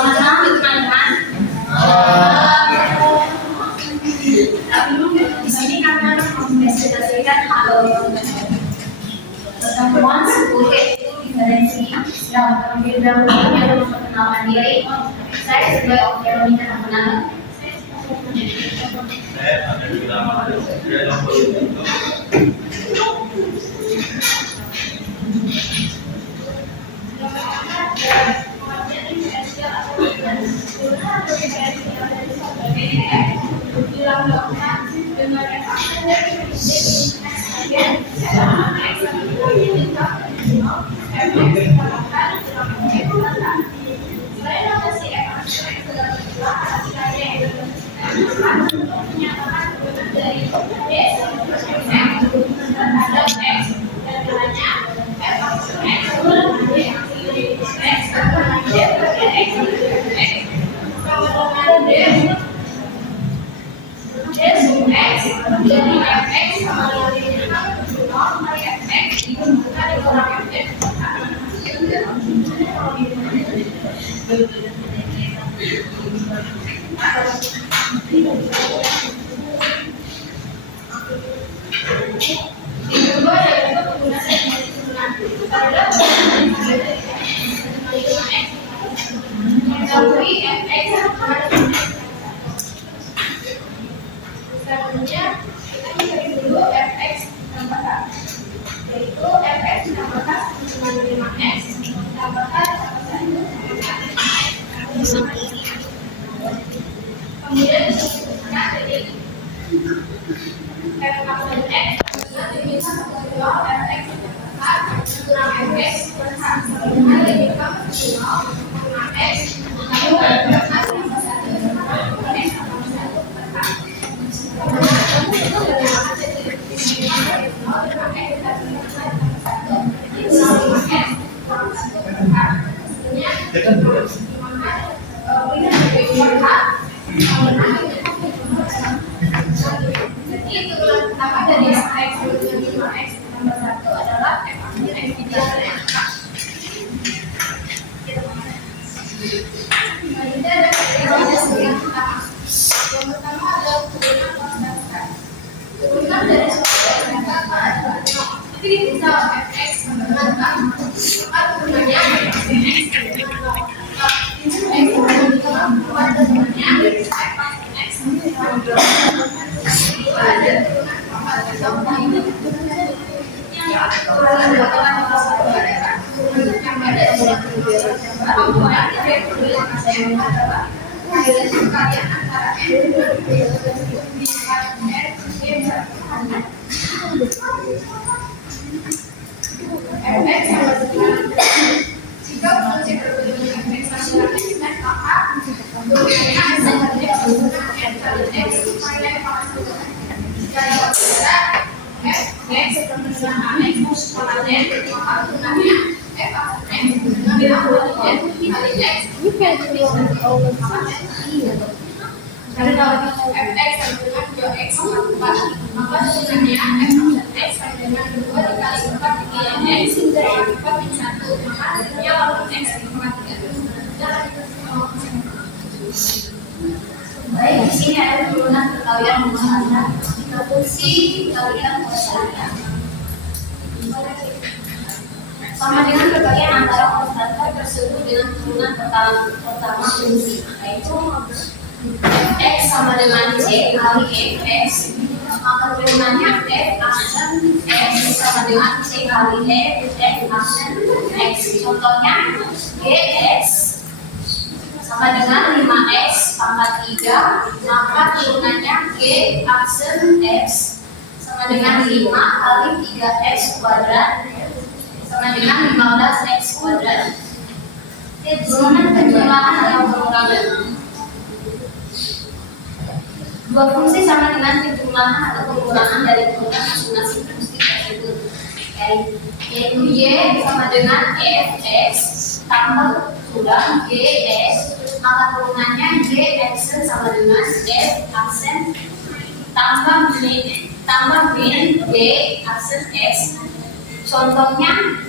Selamat malam teman-teman. Di sini kami akan mempresentasikan pertemuan 10 yaitu diferensi. Terlebih dahulu kami akan memperkenalkan diri. Saya sebagai Veronica Namunana. Baik, di sini ada turunan perkawinan rumah fungsi perkawinan masyarakat. Sama dengan perbagian antara konstanta tersebut dengan turunan pertama fungsi, yaitu X sama dengan C kali Fx, maka turunannya F aksen X sama dengan C kali F aksen X. Contohnya Gx sama dengan 5x pangkat 3, maka turunannya G aksen X sama dengan 5 kali 3x kuadrat sama dengan 15x kuadrat. Turunan penjumlahan atau pengurangan. Dua fungsi sama dengan penjumlahan atau pengurangan dari turunan masing-masing fungsi tersebut, yaitu Y sama dengan Fx tambah kurang Gs, maka turunannya G aksen sama dengan F aksen tambah min G aksen X. Contohnya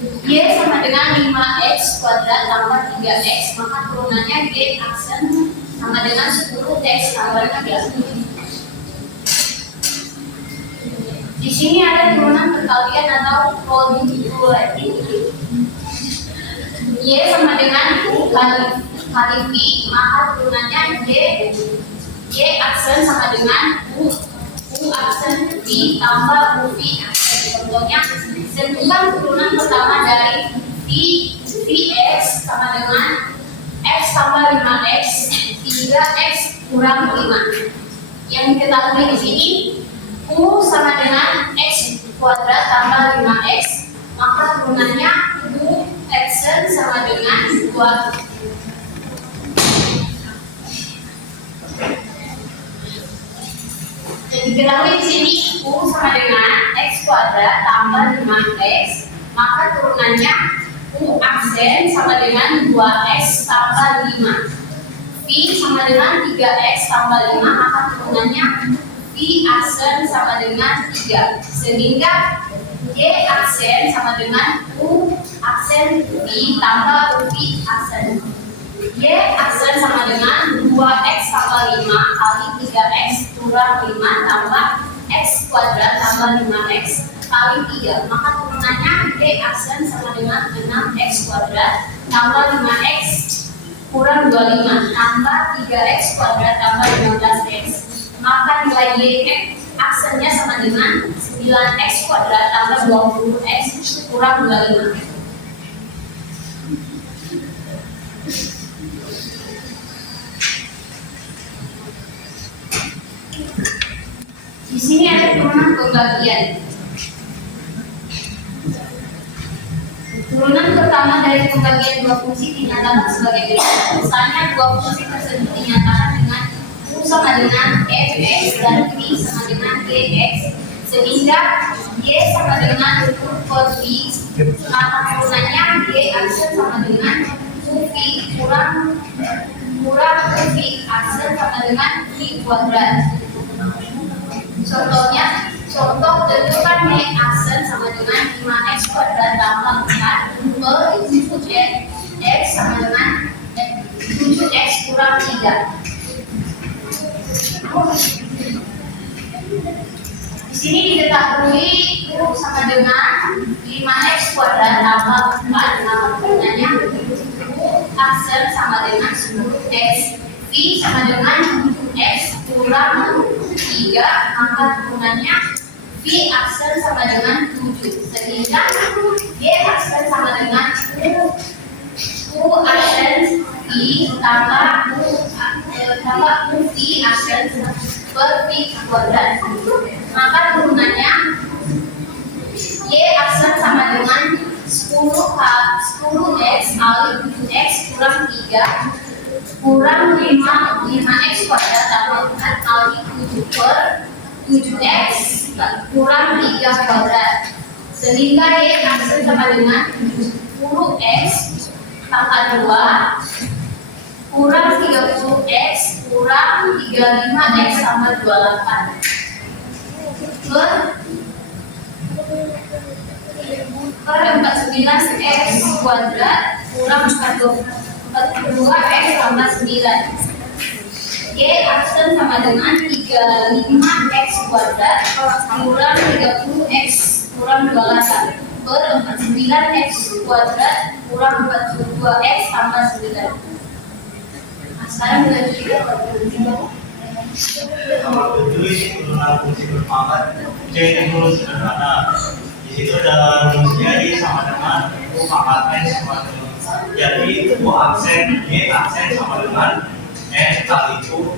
5 Y sama dengan 5x kuadrat tambah 3x, maka turunannya Y aksen sama dengan 10x tambah 3. Di sini ada turunan perkalian atau probability. Y sama dengan U kali V, maka turunannya Y aksen sama dengan U aksen V tambah UV aksen. Contohnya, tentukan turunan pertama dari Vx sama dengan x tambah 5x 3x kurang 5. Yang diketahui di sini U sama dengan x kuadrat tambah 5x, maka turunannya U aksen sama dengan 2. Yang diketahui di sini U sama dengan x kuadrat tambah 5x, maka turunannya U aksen sama dengan 2x tambah 5. V sama dengan 3x tambah 5, maka turunannya V aksen sama dengan 3. Sehingga Y aksen sama dengan U aksen V tambah UV aksen. Y aksen sama dengan 2x tambah 5 kali 3x kurang 5 tambah x kuadrat tambah 5x kali 3. Maka turunannya Y aksen sama dengan 6x kuadrat tambah 5x kurang 25 tambah 3x kuadrat tambah 15x. Maka nilai Y aksennya sama dengan 9x kuadrat tambah 20x kurang 25. Di sini ada turunan pembagian. Turunan pertama dari pembagian dua fungsi dinyatakan sebagai berikut. Misalnya dua fungsi tersebut dinyatakan dengan U sama dengan fx dan V sama dengan gx, sehingga Y sama dengan root V, maka turunannya Y aksen sama dengan UV kurang UV aksen sama dengan V kuadrat. Contoh tentukan Y aksen sama dengan 5x kuadrat tambah 4 per 7x sama dengan 7x kurang 3. Di sini diketahui U sama dengan 5x kuadrat tambah 4, maka turunannya U aksen sama dengan 10x, V sama dengan 7x kurang 3, maka turunannya V aksen sama dengan 7. Sehingga Y aksen sama dengan U aksen V tambah UV aksen per V kuadrat. Maka turunannya Y aksen sama dengan 10x kali 7x kurang 3 kurang 5x kuadrat tambah 4 kali 7 per 7x kurang 3 kuadrat. Sehingga Y aksen sama dengan 10x pangkat 2 kurang 30x kurang 35x sama 28 per 49x kuadrat kurang 42x tambah 9. Y aksen sama dengan 35x kuadrat kurang 30x kurang 28 per 49x kuadrat kurang 42x tambah 9. Nah, sekarang dilanjutkan Nomor 7 ini turunan fungsi berpangkat C itu sederhana. Di situ ada rumusnya Y sama dengan U pangkat N sama dengan, jadi U aksen Y aksen sama dengan N kali U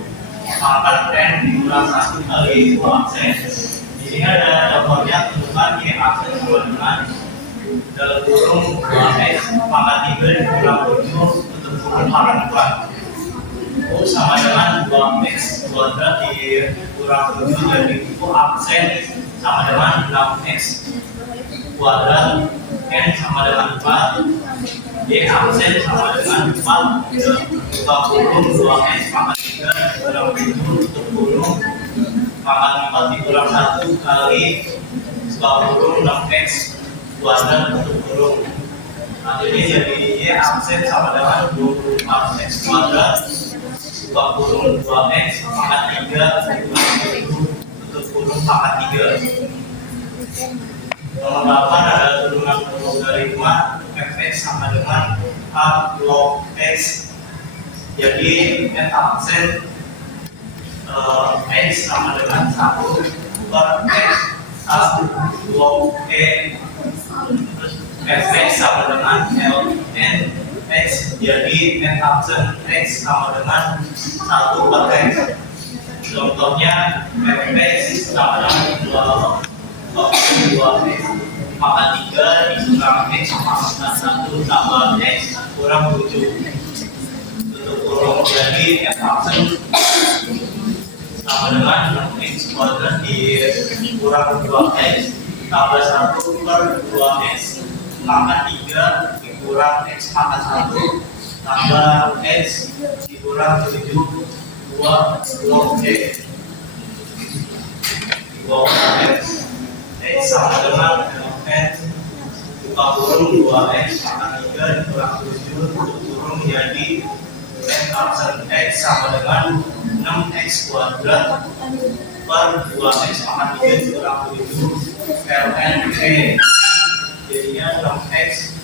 pangkat N dikurang 1 kali U aksen. Di sini ada contohnya, tentukan Y aksen sama dengan dalam kurung 2x pangkat 3 dikurang 7 tutup kurung pangkat 4. U sama dengan 2x kuadrat dikurang 7, jadi U aksen sama dengan 6x kuadrat, N sama dengan 4, Y aksen sama dengan 4 buka kurung 2x pangkat 3 dikurang 7 tutup kurung pangkat 4 dikurang 1 kali buka kurung 6x kuadrat tutup kurung Jadi Y absen sama dengan 24x kuadrat 22x pangkat 3 tutup kurung pangkat 3. Nomor 8 ada turunan logaritma fx sama dengan a log x. Jadi f absen x sama dengan 1 per x a log e. Fx sama dengan ln x. Jadi f absen x sama dengan 1 per x. Contohnya fx sama dengan 2x maka 3 dikurang x pangkat 1 tambah x kurang 7 tutup kurung. Jadi f absen sama dengan x kuadrat dikurang 2x tambah 1 per 2x pangkat 3 dikurang x pangkat 1 tambah x dikurang 7 2 log x x sama dengan n buka kurung 2x pangkat 3 dikurang 7 tutup kurung menjadi n absen x sama dengan 6x kuadrat per 2x pangkat 3 dikurang 7 ln e. Jadinya 6x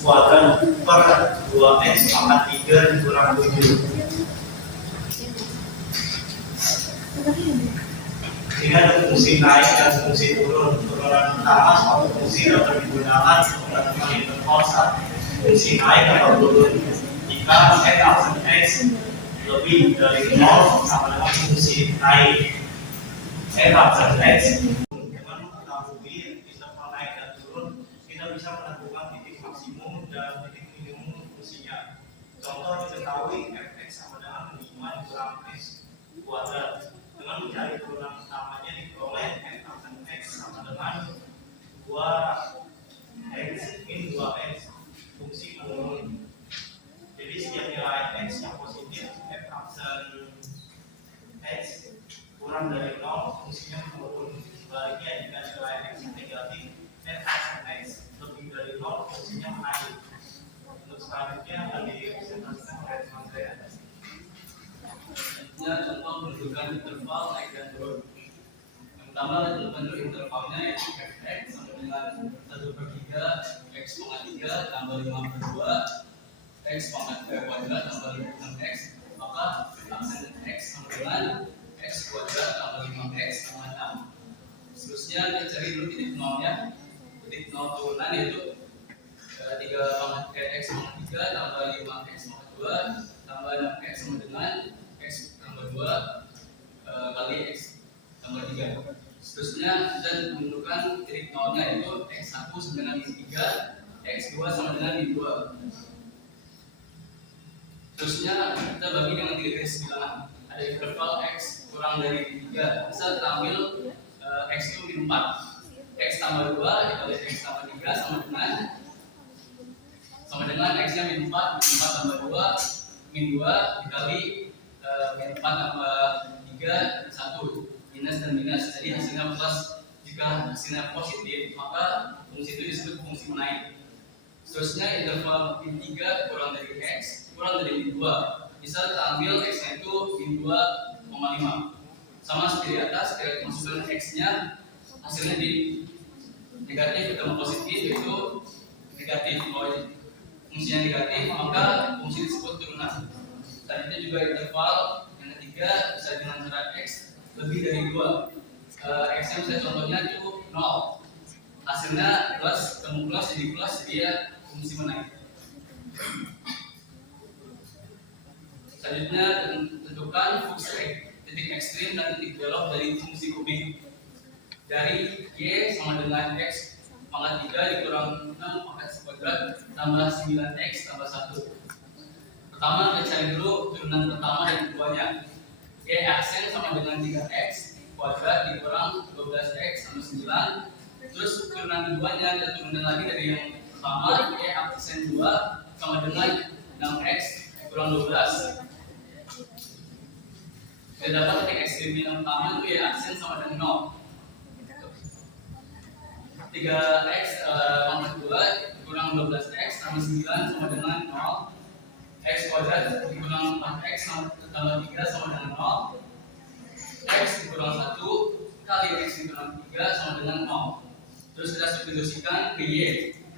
kuadrat per 2x pangkat 3 dikurang 7. Ini ada fungsi naik dan fungsi turun. Turunan pertama suatu fungsi dapat digunakan untuk menentukan interval saat fungsi naik atau turun. Jika f absen x lebih dari 0 sama dengan fungsi naik. F absen x dengan mengetahui interval naik dan turun, kita bisa menentukan titik maksimum dan titik minimum fungsinya. Contoh diketahui fx sama dengan 5 dikurang x kuadrat. Dengan mencari turunan pertamanya diperoleh f absen x sama dengan 2x min 2x fungsi menurun. Jadi setiap nilai x yang positif f absen x kurang dari 0 fungsinya menurun. Sebaliknya jika nilai x yang negatif f absen x lebih dari 0 fungsinya menaik. Untuk selanjutnya akan dipresentasikan oleh teman saya. Contoh menentukan interval naik dan turun. Yang pertama tentukan dulu intervalnya yaitu fx sama dengan 1 per 3 x pangkat 3 tambah 5 per 2 x pangkat 3 kuadrat tambah 6x. Maka absen x sama dengan x kuadrat tambah 5x tambah 6. Seterusnya kita cari dulu titik nolnya. Titik nol turunan yaitu 3 pangkat x pangkat 3 tambah 5x pangkat 2 tambah 6x sama dengan x tambah 2 kali x tambah 3. Seterusnya kita menentukan titik nolnya yaitu x1 sama dengan min 3, x2 sama dengan min 2. Seterusnya kita bagi dengan 3 garis bilangan. Ada interval x kurang dari 3. Bisa kita ambil x itu min 4. X tambah 2 dikali x tambah 3 sama dengan x nya min 4, min 4 tambah 2 min 2 dikali min 4 tambah 3 1 minus dan minus, jadi hasilnya plus. Jika hasilnya positif maka fungsi itu disebut fungsi menaik. Seterusnya interval min 3 kurang dari x kurang dari min 2, bisa kita ambil x nya itu min 2,5 sama seperti di atas. Kita masukkan x nya hasilnya di negatif ketemu positif yaitu negatif. Kalau fungsinya negatif maka fungsi disebut turunan. Selanjutnya juga interval yang ketiga bisa dengan cara x lebih dari 2. X nya bisa contohnya itu 0. Hasilnya plus ketemu plus jadi plus, dia fungsi menaik. Selanjutnya tentukan fungsi titik ekstrim dan titik belok dari fungsi kubik. Dari y sama dengan x pangkat 3 dikurang 6 pangkat kuadrat tambah 9x tambah 1. Pertama kita cari dulu turunan pertama dan keduanya. Y aksen sama dengan 3x kuadrat dikurang 12x sama 9. Terus turunan keduanya kita turunkan lagi dari yang pertama. Y aksen 2 sama dengan 6x dikurang 12. Kita dapat titik ekstrim yang pertama itu Y aksen sama dengan 0. 3x pangkat 2 kurang 12x tambah 9 sama dengan 0. X kuadrat dikurang 4x tambah 3 sama dengan 0. X dikurang 1 kali X dikurang 3 sama dengan 0. Terus kita substitusikan ke Y.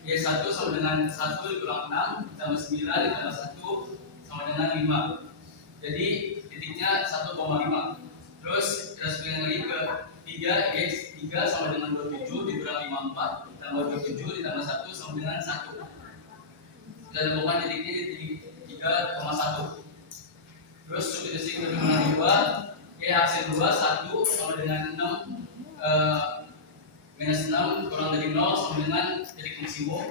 Y1 sama dengan 1 dikurang 6 ditambah 9 ditambah 1 sama dengan 5. Jadi titiknya 1,5. Terus kita substitusikan lagi ke 3, X 3 sama dengan 27 dikurang 54 ditambah 27 ditambah 1 sama dengan 1. Kita temukan titiknya di titik 3,1. Terus substitusi ke dengan 2, Y aksen 2 1 sama dengan 6 minus 6 kurang dari 0 sama dengan titik maksimum.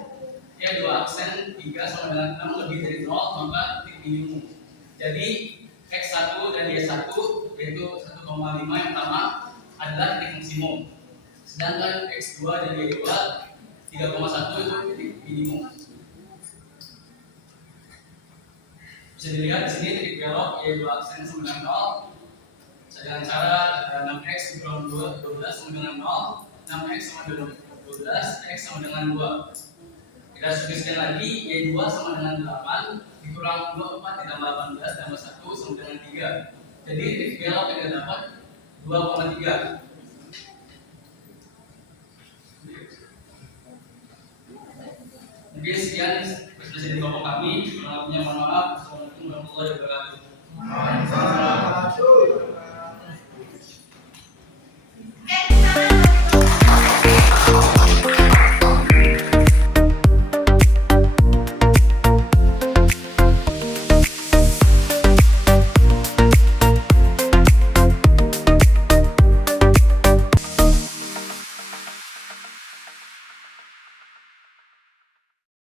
Y 2 aksen 3 sama dengan 6 lebih dari 0 maka titik minimum. Jadi X1 dan Y1 yaitu 1,5 yang pertama adalah titik maksimum. Sedangkan X2 dan Y2 3,1 itu titik minimum. Bisa dilihat di sini titik belok Y2 aksen sama dengan 0. Dengan cara 6x dikurang 12 sama dengan 0, 6x sama dengan 12, x sama dengan 2. Kita substitusikan lagi Y2 sama dengan 8 dikurang 24 ditambah 18 tambah 1 sama dengan 3. Jadi titik belok yang kita dapat 2,3. Mungkin sekian presentasi dari kelompok kami. Kurang lebihnya mohon maaf. Assalamualaikum warahmatullahi wabarakatuh.